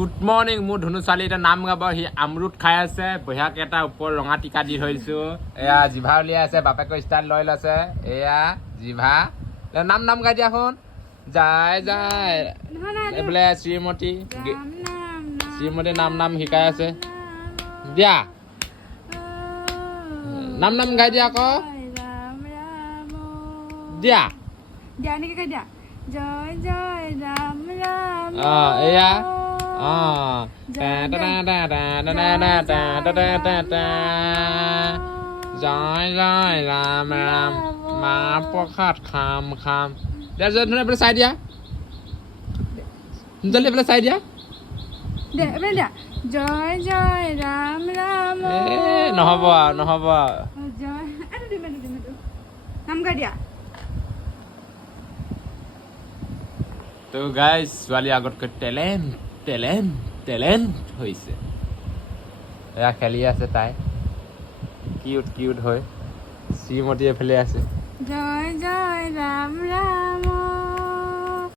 good morning মোৰ ধনু ছোৱালী এটা নাম গাব সি আমৰুদ খাই আছে বঢ়িয়াকে এটা ওপৰত ৰঙা টিকা দি থৈছো এয়া জিভা উলিয়াই আছে বাপেকৰ ষ্টাইল লৈ লৈছে এয়া জিভা নাম গাই দিয়া শুন যায় যায় এইবোলে শ্ৰীমতী নাম শিকাই আছে দিয়া নাম গাই দিয়া আকৌ দিয়া জয় জয় ৰাম ৰাম এয়া জয় জয় ৰাম ৰাম মা প্ৰসাদ খাম এইফালে চাই দিয়া জলদি এইফালে চাই দিয়া জয় জয় ৰাম ৰাম নহ'ব নাম গাই দিয়া তো গাইজ ছোৱালী আগতকৈ টেলেণ্ট হৈছে এয়া খেলি আছে তাই কিউট হৈ শ্ৰীমতী এফালে আছে জয়